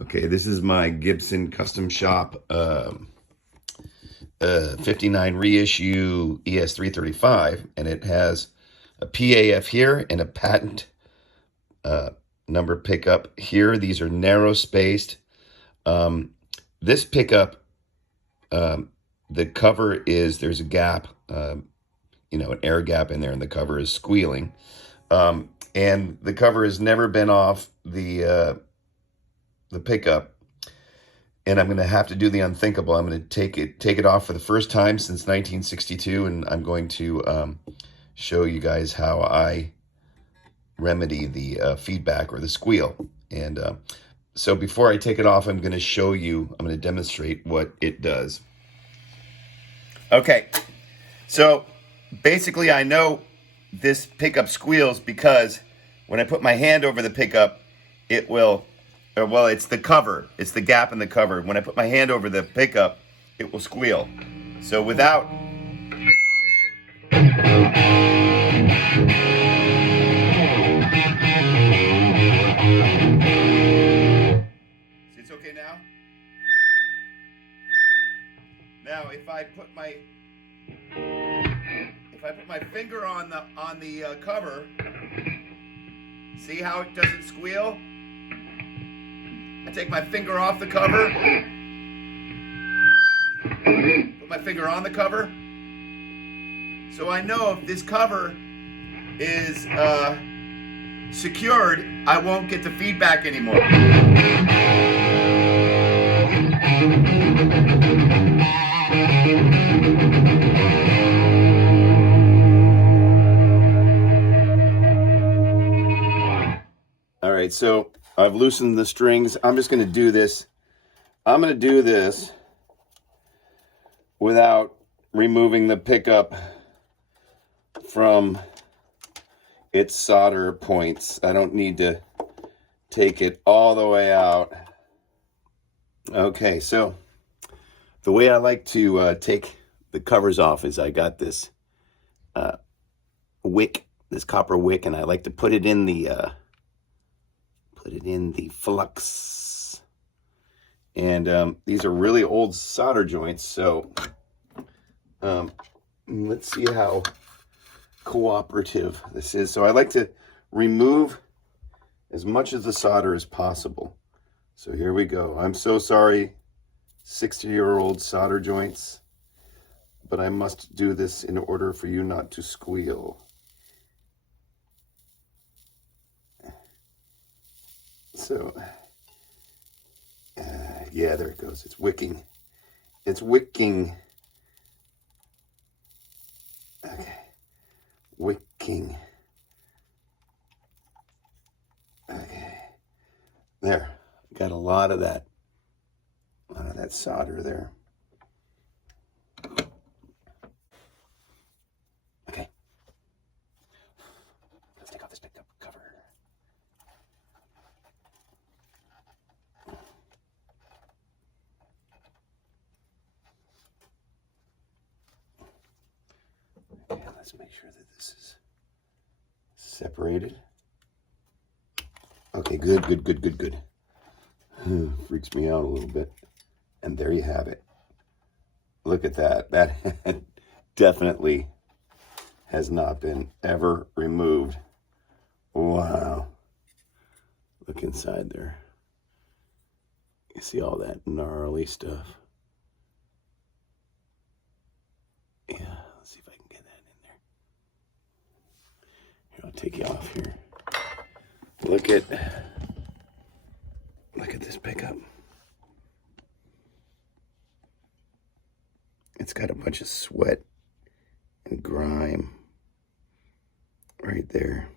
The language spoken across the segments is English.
Okay, this is my Gibson Custom Shop 59 reissue ES335, and it has a PAF here and a patent number pickup here. These are narrow spaced. This pickup, the cover is, there's a gap, an air gap in there, and the cover is squealing. And the cover has never been off the pickup, and I'm going to have to do the unthinkable. I'm going to take it off for the first time since 1962, and I'm going to show you guys how I remedy the feedback or the squeal. And so before I take it off, I'm going to demonstrate what it does. Okay, so basically I know this pickup squeals because when I put my hand over the pickup, it will, well, it's the cover. It's the gap in the cover. When I put my hand over the pickup, it will squeal. So without... See, it's okay now? Now, if I put my finger on the cover, see how it doesn't squeal? I take my finger off the cover, put my finger on the cover. So I know if this cover is secured, I won't get the feedback anymore. All right, so I've loosened the strings. I'm just going to do this. I'm going to do this without removing the pickup from its solder points. I don't need to take it all the way out. Okay, so the way I like to take the covers off is I got this wick, this copper wick, and I like to put it in the flux. And these are really old solder joints, so let's see how cooperative this is. So I like to remove as much of the solder as possible. So here we go. I'm so sorry, 60-year-old solder joints, but I must do this in order for you not to squeal. So, yeah, there it goes. It's wicking. It's wicking. Okay. Wicking. Okay. There. Got a lot of that solder there. Okay. Let's take off this pickup cover. Okay, let's make sure that this is separated. Okay, good. Freaks me out a little bit. And there you have it. Look at that. That definitely has not been ever removed. Wow. Look inside there. You see all that gnarly stuff. Yeah, let's see if I can get that in there. Here, I'll take you off here. Look at this pickup. It's got a bunch of sweat and grime right there.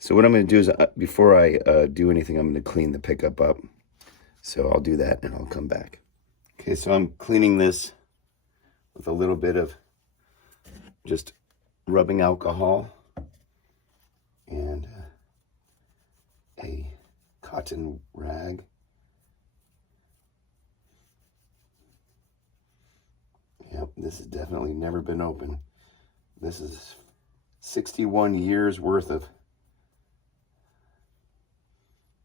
So what I'm going to do is, before I do anything, I'm going to clean the pickup up. So I'll do that and I'll come back. Okay, so I'm cleaning this with a little bit of just rubbing alcohol and a cotton rag. Yep, this has definitely never been open. This is 61 years worth of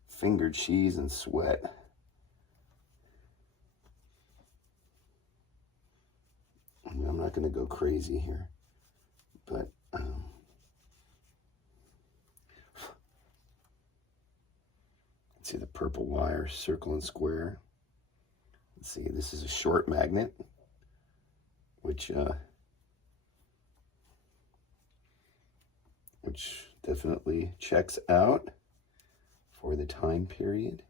fingered cheese and sweat. not going to go crazy here, but see the purple wire, circle and square. Let's see, this is a short magnet, which definitely checks out for the time period.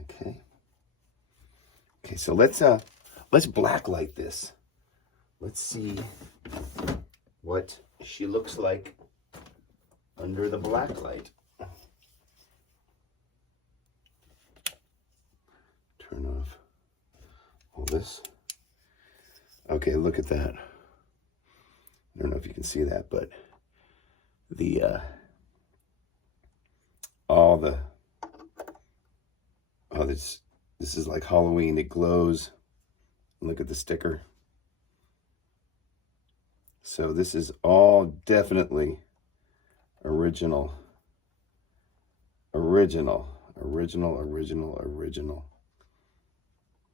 Okay. Okay, so let's blacklight this. Let's see what she looks like under the blacklight. Turn off all this. Okay, look at that. I don't know if you can see that, but the this is like Halloween. It glows. Look at the sticker. So this is all definitely original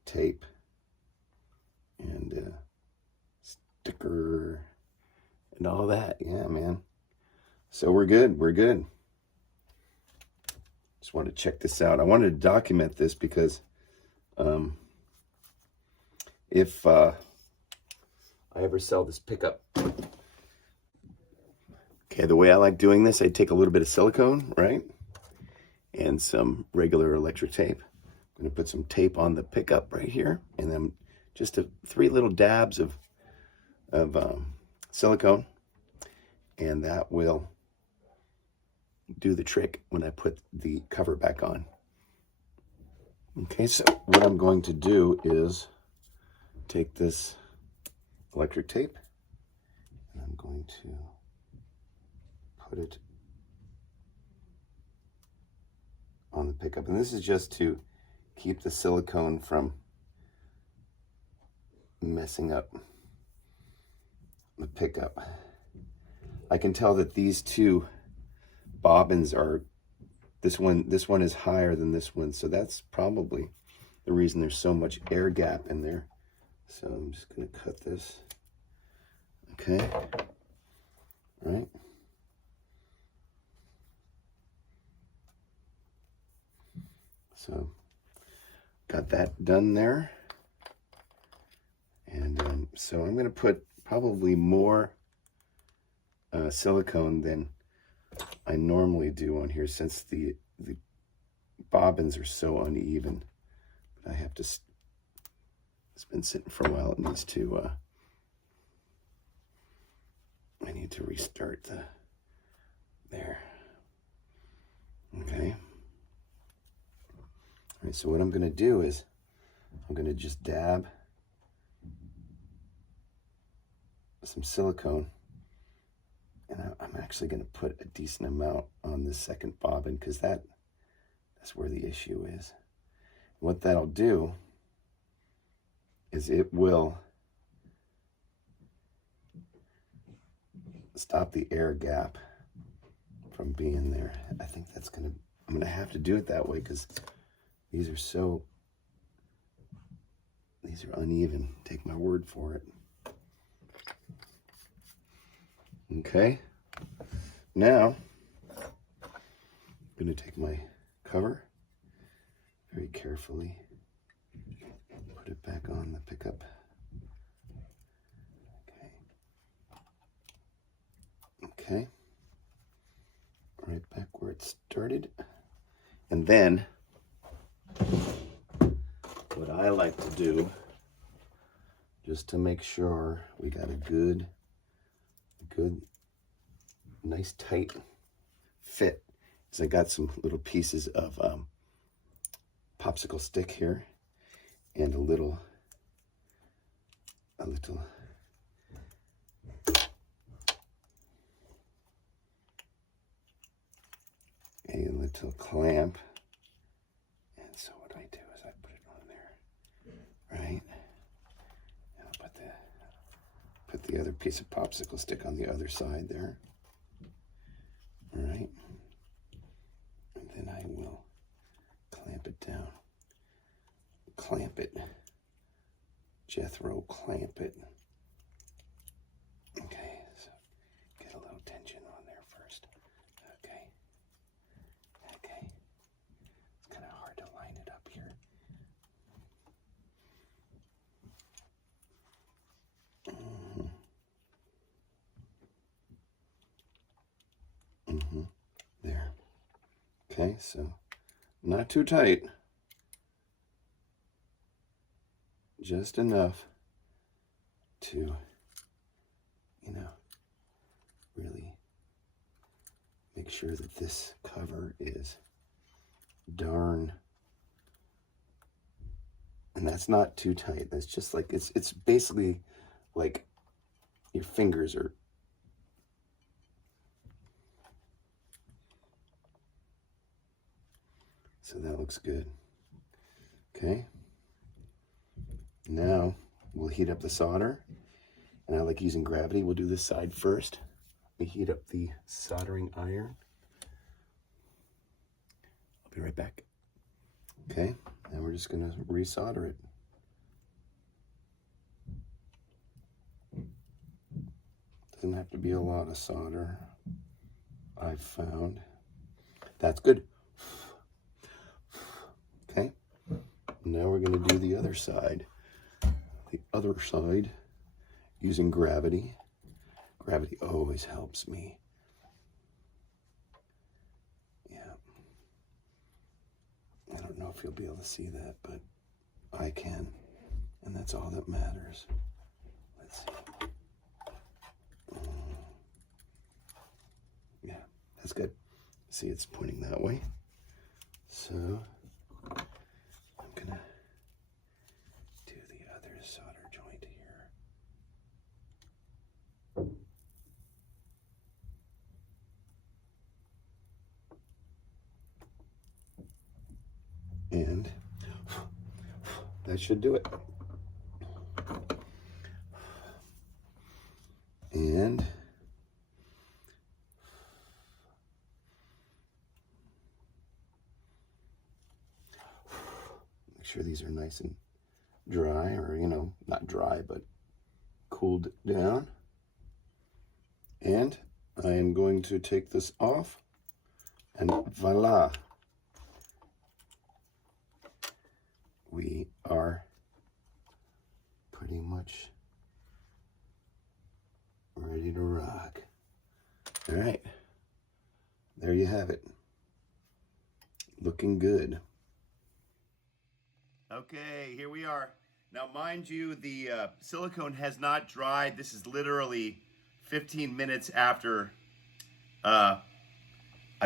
tape and sticker and all that. Yeah, man. So we're good. Just want to check this out. I wanted to document this because if I ever sell this pickup, okay, the way I like doing this, I take a little bit of silicone, right, and some regular electric tape. I'm going to put some tape on the pickup right here, and then just 3 little dabs of silicone, and that will do the trick when I put the cover back on. Okay, so what I'm going to do is take this electric tape and I'm going to put it on the pickup, and this is just to keep the silicone from messing up the pickup. I can tell that these 2 bobbins are, this one is higher than this one, so that's probably the reason there's so much air gap in there. So I'm just going to cut this. Okay. All right. So got that done there. And so I'm going to put probably more silicone than I normally do on here, since the bobbins are so uneven. But I have to, it's been sitting for a while. It needs to, I need to restart there. Okay. All right, so what I'm going to do is I'm going to just dab some silicone, and I'm actually going to put a decent amount on this second bobbin, because that's where the issue is. What that'll do is it will stop the air gap from being there. I think that's I'm going to have to do it that way, because these are uneven. Take my word for it. Okay, now I'm going to take my cover very carefully, put it back on the pickup. Okay, right back where it started. And then what I like to do, just to make sure we got a good, nice tight fit, is I got some little pieces of popsicle stick here, and a little clamp. And so what I do is I put it on there, right? And I'll put the other piece of popsicle stick on the other side there. All right. And then I will clamp it down. Clamp it Jethro clamp it. Okay, so get a little tension on there first. Okay. Okay. It's kind of hard to line it up here. There. Okay, so not too tight. Just enough to, you know, really make sure that this cover is darn, and that's not too tight. That's just like, it's basically like your fingers are, so that looks good. Okay. Now we'll heat up the solder, and I like using gravity. We'll do this side first. We heat up the soldering iron. I'll be right back. Okay, now we're just gonna resolder it. Doesn't have to be a lot of solder, I've found. That's good. Okay, now we're gonna do the other side. The other side using gravity. Gravity always helps me. Yeah. I don't know if you'll be able to see that, but I can. And that's all that matters. Let's see. Yeah, that's good. See, it's pointing that way. So I'm gonna do the other solder joint here. And that should do it. And make sure these are nice and dry, or, you know, not dry, but cooled down. And I am going to take this off, and voila. We are pretty much ready to rock. All right, there you have it. Looking good. Okay, here we are. Now, mind you, the silicone has not dried. This is literally 15 minutes after I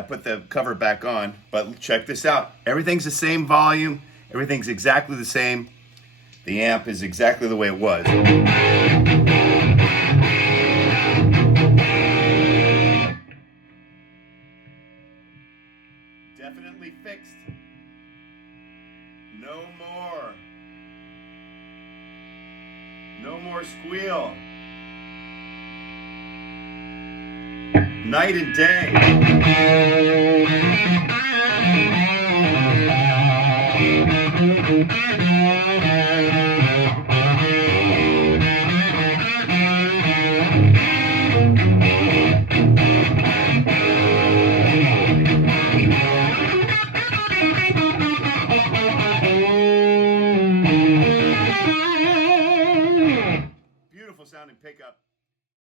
put the cover back on. But check this out. Everything's the same volume. Everything's exactly the same. The amp is exactly the way it was. Definitely fixed. No more. No more squeal. Night and day. Beautiful sounding pickup.